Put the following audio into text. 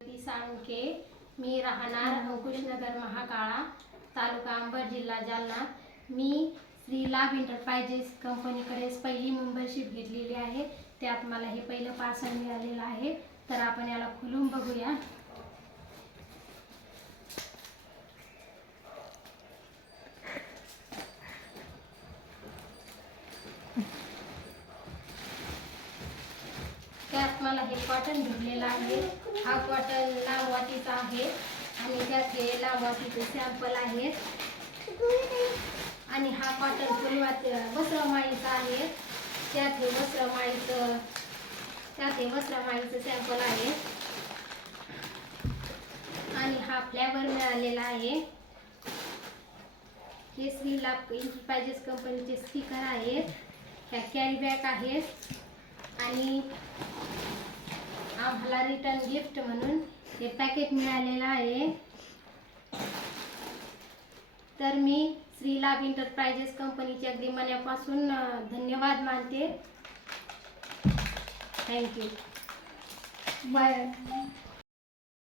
साळुंखे, मी राहणार अंकुशनगर महाकाळा, तालुका अंबड, जिल्हा जालना। मी श्री लाभ एंटरप्राइजेस कंपनीकडे पहिली मेंबरशिप घेतलेली आहे। त्यात मला हे पहिलं पार्सल मिळालेलं आहे। तर आपण याला खोलून बघूया। त्यात मला हे कॉटन भेटलेलं आहे। हा कॉटन लांब वाटीचा आहे आणि त्यात हे लांब वाटीचे सॅम्पल आहेत आणि हा कॉटन फुल वस्त्रमाळीचा आहे। त्यात हे वस्त्रमाळीचं सॅम्पल आहे आणि हा फ्लेवर मिळालेला आहे। हे श्री लाभ एंटरप्राइजेस कंपनीचे स्टिकर आहेत। ह्या कॅरी बॅग आहेत आणि आम्हाला रिटर्न गिफ्ट म्हणून हे पॅकेट मिळालेलं आहे। तर मी श्री लाभ एंटरप्राइजेस कंपनीचे अगदी मनापासून धन्यवाद मानते। थँक्यू। बाय।